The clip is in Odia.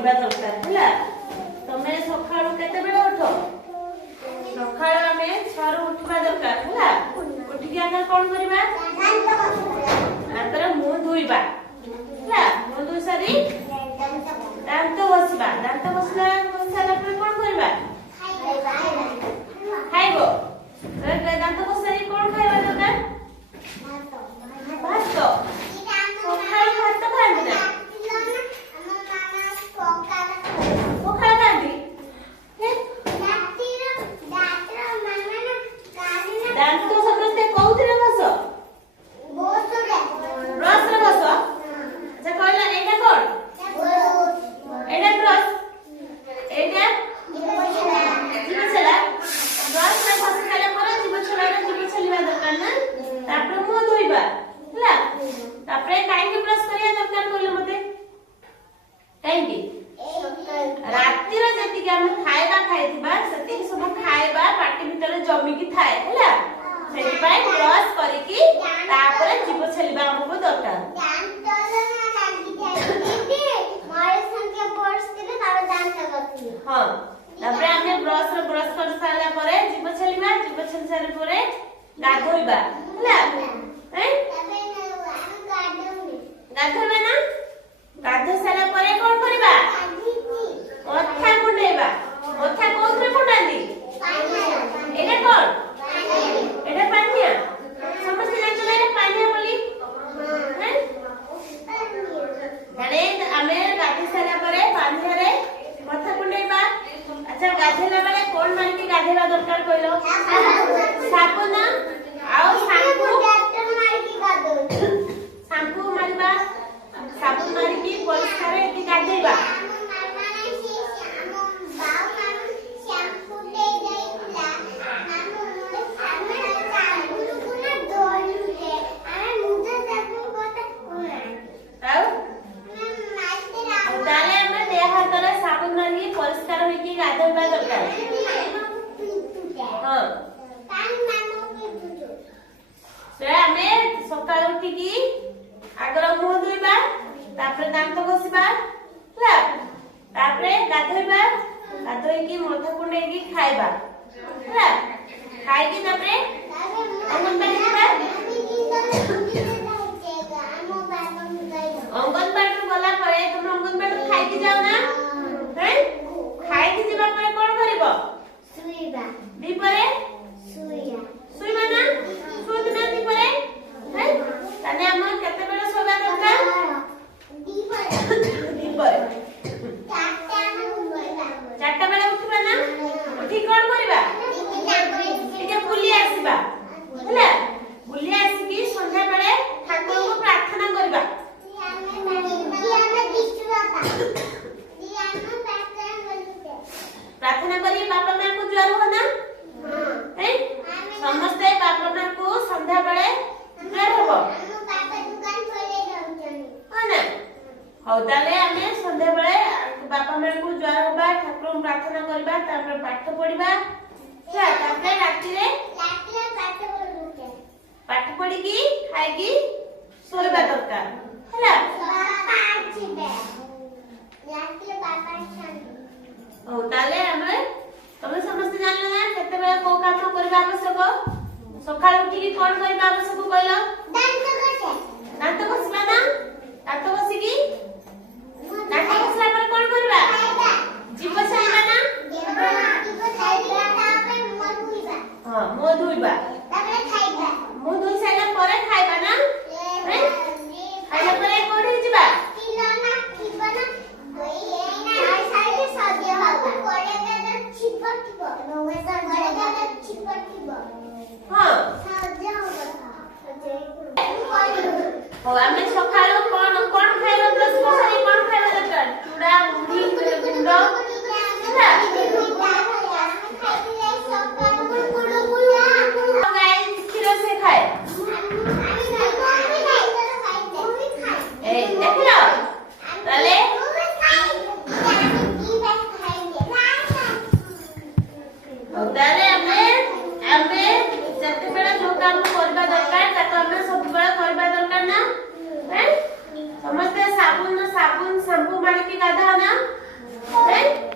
କରିବା ଦରକାର ହେଲା। ତମେ ସକାଳୁ କେତେବେଳେ ଉଠ? ସକାଳୁ ଆମେ 6 ରୁ ଉଠିବା ଦରକାର ହେଲା। ଉଠିକି ଆମେ କଣ କରିବା? ଦାନ୍ତର ମୁହଁ ଧୋଇବା ହେଲା। ମୁହଁ ଧୋଇ ସାରି ଦାନ୍ତ ଘଷିବା। ଦାନ୍ତ ଘଷି ସାରିଲା ପରେ କଣ କରିବା? ଖାଇବ। ଦାନ୍ତ ଘଷି ସାରି କଣ ଖାଇବା ଦରକାର? ଭାତ। ସକାଳୁ ଭାତ ଖାଆନ୍ତି ନା? ପଖାଳ ଖାଆନ୍ତି? ଦାନ୍ତ ସମସ୍ତେ କୋଉଥିରେ ଘଷ? ବ୍ରଶରେ ଘଷ। ଆଚ୍ଛା କହିଲା ଏଇଟା କଣ? ଏଇଟା ବ୍ରଶ, ଏଇଟା ଜିଭ ଛେଲା। ବ୍ରଶରେ ଘଷି ସାରିଲା ପରେ ଜିଭ ଛେଲାରେ ଜିଭ ଛେଲିବା ଦରକାର ନା। ତାପରେ ମୁହଁ ଧୋଇବା ହେଲା। ତାପରେ କାହିଁକି ବ୍ରଶ କରିବା ଦରକାର କହିଲେ ମତେ? କାହିଁକି? ରାତିରେ ଯେତିକି ଆମେ ଖାଇବା ଖାଇଥିବା ସେତିକି ସବୁ ଖାଇବା ପାଟି ଭିତରେ ଜମିକି ଥାଏ ହେଲା। ସେଥିପାଇଁ ବ୍ରଶ କରିକି ତାପରେ ଜିଭ ଛେଲିବା ଆମକୁ ଦରକାର। ହଁ, ତାପରେ ଆମେ ବ୍ରଶ କରି ସାରିଲା ପରେ ଜିଭ ଛେଲିବା। ଜିଭ ଛେଲି ସାରିଲା ପରେ ଗାଧୋଇବା ହେଲା। ଗାଧୋଇବା ନା? ଗାଧୋଇ ସାରିଲା ପରେ କଣ କରିବା? ମଥା କୁଣ୍ଡେଇବା। ମଥା କୋଉଥିରେ କୁଣ୍ଡାନ୍ତି? ଏଇଟା କଣ? ଏଇଟା ପାନିଆ। ସମସ୍ତେ ଜାଣିଛ ନା ଏଇଟା ପାନିଆ ବୋଲି? ମାନେ ଆମେ ଗାଧୋଇ ସାରିଲା ପରେ ପାନିଆରେ ମଥା କୁଣ୍ଡେଇବା। ଆଚ୍ଛା ଗାଧୋଇଲା ବେଳେ କଣ ମାରିକି ଗାଧୋଇବା ଦରକାର କହିଲ? ସାବୁନ ଆଉ ସାମ୍ପୁ ମାରିବା। ସାବୁନ ମାରିକି ପରିଷ୍କାର ହେଇକି ଗାଧୋଇବା। ତାହେଲେ ଆମେ ଦେହ ହାତରେ ସାବୁନ ମାରିକି ପରିଷ୍କାର ହେଇକି ଗାଧୋଇବା ଦରକାର। ହଁ, ଆମେ ସକାଳୁ ଉଠିକି ଆଗର ମୁହଁ ଧୋଇବା, ତାପରେ ଦାନ୍ତ ଘଷିବା ହେଲା। ତାପରେ ଗାଧୋଇବା। ଗାଧୋଇକି ମଥା କୁଣ୍ଡେଇକି ଖାଇବା ହେଲା। ଖାଇକି ତାପରେ ଅଙ୍ଗନବାଡି ଯିବା। ଅଙ୍ଗନବାଡିରୁ ଗଲା ପରେ ତମେ ଅଙ୍ଗନବାଡିରୁ ଖାଇକି ଯାଅ ନା? ଖାଇକି ଯିବା ପରେ କଣ କରିବ? ଦିପରେ ଶୋଇବା ନା? ଶୋଇବ ନା ଦିପରେ? ତାହେଲେ ଆମର କେତେବେଳେ ଶୋଇବା ଦରକାର? ଦିପରେ। 4ଟା ବେଳେ ଉଠିବା ନା? ଉଠିକି କଣ କରିବା? ଟିକେ ବୁଲି ଆସିବା ହେଲା। ବୁଲି ଆସିକି ସନ୍ଧ୍ୟା ବେଳେ ଠାକୁରଙ୍କୁ ପ୍ରାର୍ଥନା କରିବା। ପ୍ରାର୍ଥନା କରି ବାପା ମାଙ୍କୁ ଜୁହାର ହୁଅ ନା? ସମସ୍ତେ ବାପା ମାଙ୍କୁ ସନ୍ଧ୍ୟା ବେଳେ ଜୁହାର ହବ। ହଁ ନା? ହଉ, ତାହେଲେ ଆମେ ସନ୍ଧ୍ୟା ବେଳେ ବାପା ମାଙ୍କୁ ଜୁହାର ହବା, ଠାକୁରଙ୍କୁ ପ୍ରାର୍ଥନା କରିବା, ତାପରେ ପାଠ ପଢିବା। ତାପରେ ରାତିରେ ପାଠ ପଢିକି ଖାଇକି ଶୋଇବା ଦରକାର ହେଲା। ହଉ, ତାହେଲେ ତମେ ସମସ୍ତେ ଜାଣିଲ ନା କେତେବେଳେ କୋଉ କାମ କରିବା ଆବଶ୍ୟକ? ସକାଳୁ ଉଠିକି କଣ କରିବା ଆବଶ୍ୟକ କହିଲ? ଦାନ୍ତ ଘଷିବା ନା? ଦାନ୍ତ ଘଷିକି ଦାନ୍ତ ଘଷିଲା ପରେ କଣ କରିବା? ଜିଭ ଛେଲିବା ନା? ହଁ, ମୁହଁ ଧୋଇବା। ମୁହଁ ଧୋଇ ସାରିଲା ପରେ ଖାଇବା ନା? ଖାଇଲା ପରେ କୋଉଠି ଯିବା? ହଉ, ଆମେ ସକାଳୁ କଣ ଖାଇବା? ବ୍ରଶ କରି କଣ ଖାଇବା ଦରକାର? ଚୁଡା, ମୁଢି, ଗୁଣ୍ଡ ହେଲା। ଗାଈ କ୍ଷୀର ସେ ଖାଏ। ଦେଖିଲ? ତାହେଲେ ଆମେ ଯେତେବେଳେ ଯୋଉ କାମ କରିବା ଦରକାର ତାକୁ ଆମେ ସବୁବେଳେ କରିବା ଦରକାର ନା? ସମସ୍ତେ ସାବୁନ ସାମ୍ପୁ ମାରିକି ଗାଧାଅ ନା? এই